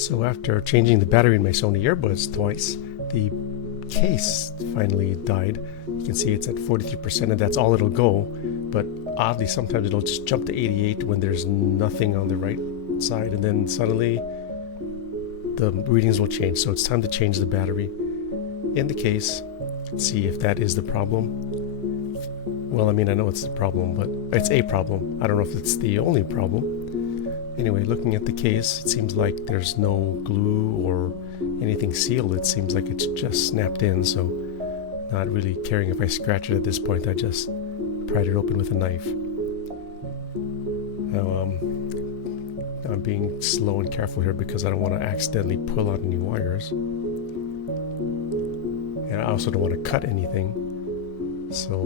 So after changing the battery in my Sony earbuds twice, the case finally died. You can see it's at 43% and that's all it'll go, but oddly sometimes it'll just jump to 88 when there's nothing on the right side, and then suddenly the readings will change. So it's time to change the battery in the case, see if that is the problem. Well, I mean, I know it's the problem, but it's a problem. I don't know if it's the only problem. Anyway, looking at the case, it seems like there's no glue or anything sealed. It seems like it's just snapped in, so not really caring if I scratch it at this point. I just pried it open with a knife. Now, I'm being slow and careful here because I don't want to accidentally pull out any wires. And I also don't want to cut anything. So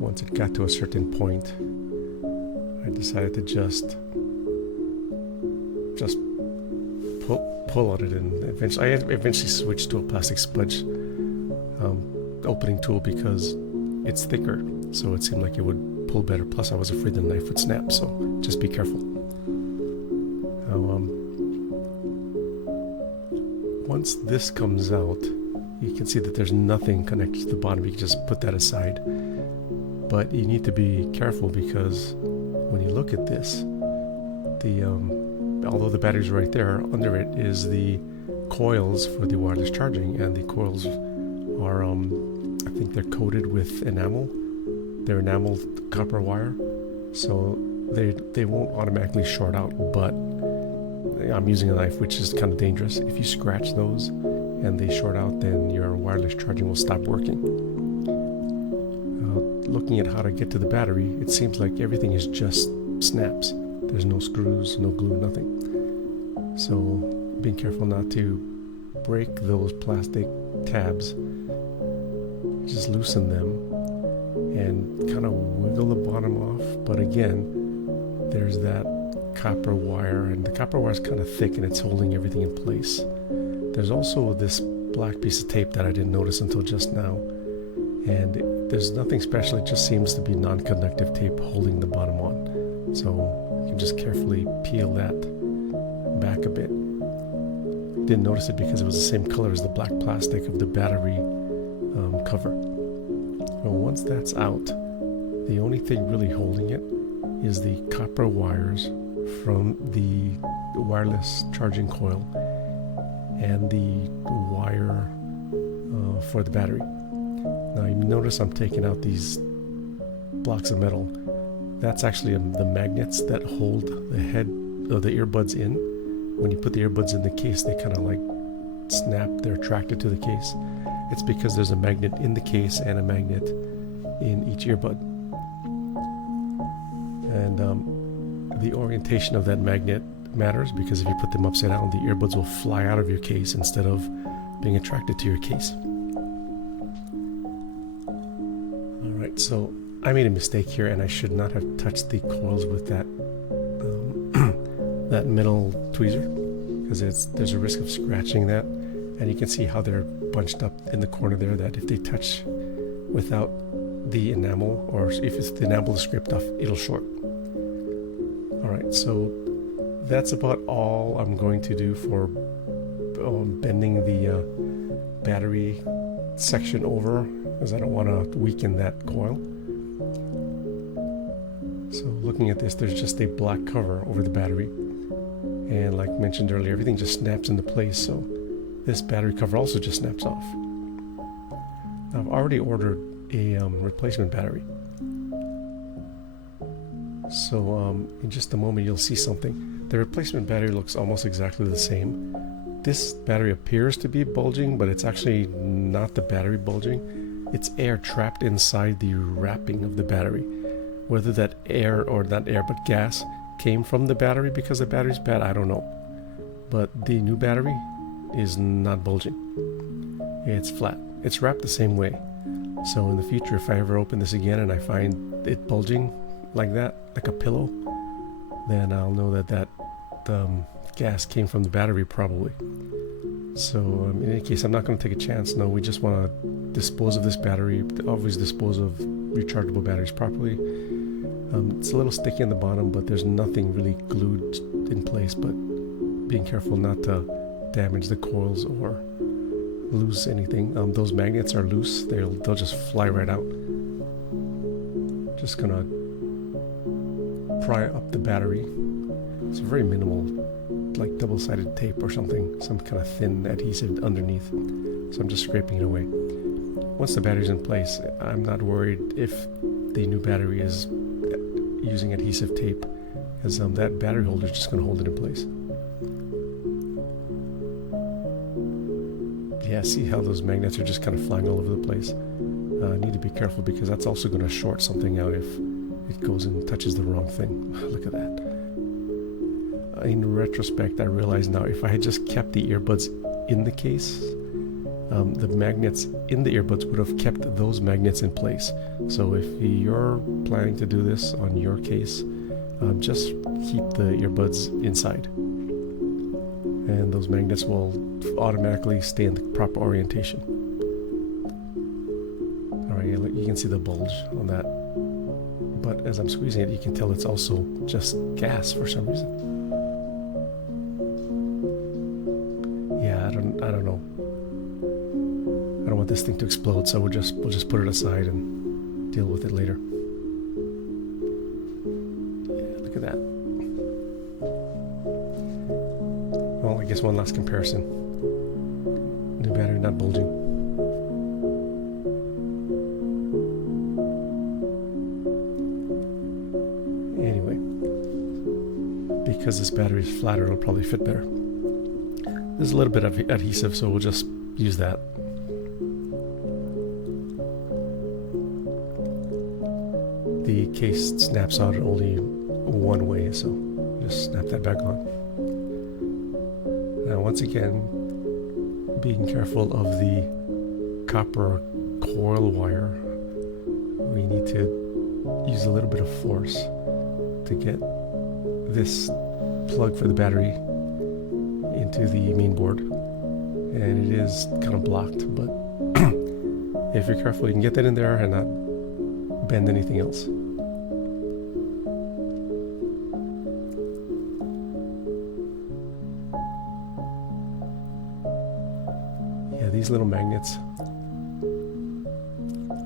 once it got to a certain point, I decided to just pull on it, and eventually switched to a plastic spudge opening tool because it's thicker, so it seemed like it would pull better. Plus I was afraid the knife would snap, so just be careful. Now, once this comes out, you can see that there's nothing connected to the bottom. You can just put that aside, but you need to be careful because when you look at this, although the battery's right there, under it is the coils for the wireless charging, and the coils are, I think they're coated with enamel. They're enameled copper wire, so they won't automatically short out, but I'm using a knife, which is kind of dangerous. If you scratch those and they short out, then your wireless charging will stop working. Looking at how to get to the battery, it seems like everything is just snaps. There's no screws, no glue, nothing. So being careful not to break those plastic tabs. Just loosen them and kind of wiggle the bottom off. But again, there's that copper wire, and the copper wire is kind of thick and it's holding everything in place. There's also this black piece of tape that I didn't notice until just now, and there's nothing special. It just seems to be non-conductive tape holding the bottom on. So you can just carefully peel that back a bit. Didn't notice it because it was the same color as the black plastic of the battery cover. Well, once that's out, the only thing really holding it is the copper wires from the wireless charging coil and the wire for the battery. Now you notice I'm taking out these blocks of metal. That's actually the magnets that hold the head of the earbuds in. When you put the earbuds in the case, they kind of like snap, they're attracted to the case. It's because there's a magnet in the case and a magnet in each earbud. And the orientation of that magnet matters, because if you put them upside down, the earbuds will fly out of your case instead of being attracted to your case. Alright, so I made a mistake here, and I should not have touched the coils with that that metal tweezer, because there's a risk of scratching that, and you can see how they're bunched up in the corner there, that if they touch without the enamel, or if the enamel is scraped off, it'll short. Alright, so that's about all I'm going to do for bending the battery section over, because I don't want to weaken that coil. So looking at this, there's just a black cover over the battery, and like mentioned earlier, everything just snaps into place, so this battery cover also just snaps off. Now, I've already ordered a replacement battery, so in just a moment you'll see something. The replacement battery looks almost exactly the same. This battery appears to be bulging, but it's actually not the battery bulging. It's air trapped inside the wrapping of the battery. Whether that air, or not air but gas, came from the battery because the battery's bad, I don't know. But the new battery is not bulging. It's flat. It's wrapped the same way. So in the future, if I ever open this again and I find it bulging like that, like a pillow, then I'll know that gas came from the battery probably. So in any case, I'm not going to take a chance. No, we just want to dispose of this battery. Always dispose of rechargeable batteries properly. It's a little sticky on the bottom, but there's nothing really glued in place. But being careful not to damage the coils or lose anything. Those magnets are loose, they'll just fly right out. Just gonna pry up the battery. It's very minimal, like double-sided tape or something, some kind of thin adhesive underneath. So I'm just scraping it away. Once the battery's in place, I'm not worried if the new battery is using adhesive tape, as that battery holder is just going to hold it in place. Yeah, see how those magnets are just kind of flying all over the place? I need to be careful because that's also going to short something out if it goes and touches the wrong thing. Look at that. In retrospect, I realize now if I had just kept the earbuds in the case, the magnets in the earbuds would have kept those magnets in place. So if you're planning to do this on your case, just keep the earbuds inside, and those magnets will automatically stay in the proper orientation. Alright, you can see the bulge on that, but as I'm squeezing it, you can tell it's also just gas for some reason. Yeah, I don't know. I don't want this thing to explode, so we'll just put it aside and deal with it later. Yeah, look at that. Well, I guess one last comparison. New battery not bulging. Anyway, because this battery is flatter, it'll probably fit better. There's a little bit of adhesive, so we'll just use that. The case snaps out only one way, so just snap that back on. Now once again, being careful of the copper coil wire, we need to use a little bit of force to get this plug for the battery into the main board, and it is kind of blocked, but if you're careful you can get that in there and not bend anything else. Yeah, these little magnets,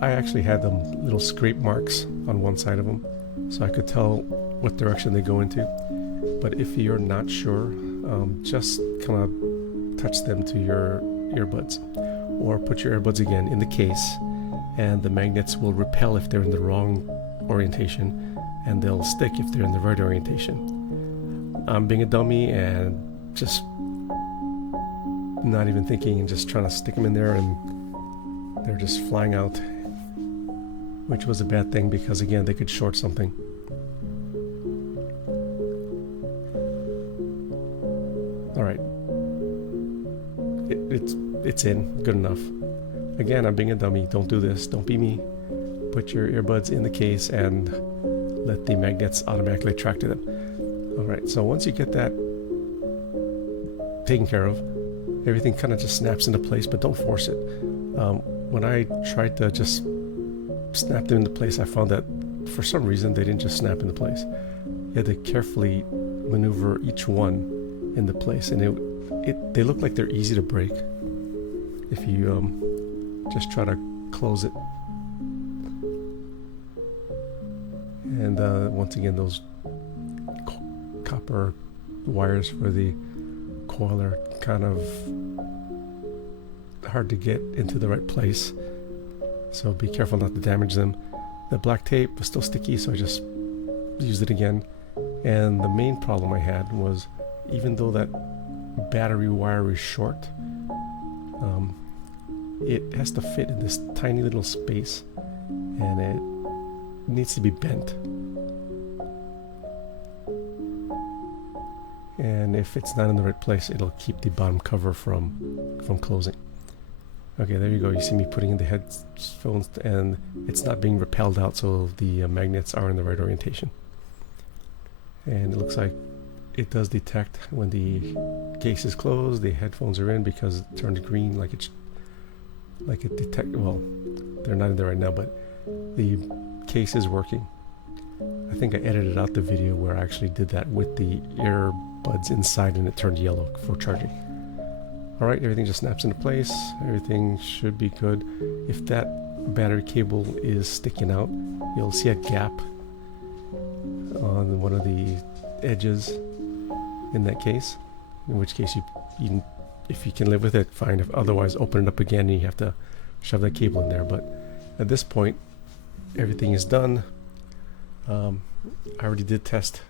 I actually had them little scrape marks on one side of them, so I could tell what direction they go into. But if you're not sure, just kind of touch them to your earbuds, or put your earbuds again in the case, and the magnets will repel if they're in the wrong orientation, and they'll stick if they're in the right orientation. I'm being a dummy and just not even thinking and just trying to stick them in there, and they're just flying out, which was a bad thing because again they could short something. Alright, it's in, good enough. Again, I'm being a dummy, don't do this, don't be me. Put your earbuds in the case and let the magnets automatically attract to them. Alright, so once you get that taken care of, everything kind of just snaps into place, but don't force it. When I tried to just snap them into place, I found that for some reason they didn't just snap into place. You had to carefully maneuver each one into place, and they look like they're easy to break if you just try to close it. And once again, those copper wires for the coil are kind of hard to get into the right place, so be careful not to damage them. The black tape was still sticky, so I just used it again. And the main problem I had was, even though that battery wire is short, it has to fit in this tiny little space, and it needs to be bent. And if it's not in the right place, it'll keep the bottom cover from closing. Okay, there you go. You see me putting in the headphones, and it's not being repelled out, so the magnets are in the right orientation. And it looks like it does detect when the case is closed, the headphones are in, because it turned green like it detect. Well, they're not in there right now, but the case is working. I think I edited out the video where I actually did that with the buds inside and it turned yellow for charging. Alright, everything just snaps into place. Everything should be good. If that battery cable is sticking out, you'll see a gap on one of the edges in that case. In which case, if you can live with it, fine. If otherwise, open it up again and you have to shove that cable in there. But at this point, everything is done. I already did test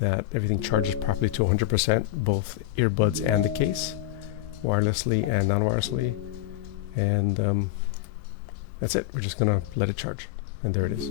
that everything charges properly to 100%, both earbuds and the case, wirelessly and non-wirelessly, and that's it. We're just gonna let it charge, and there it is.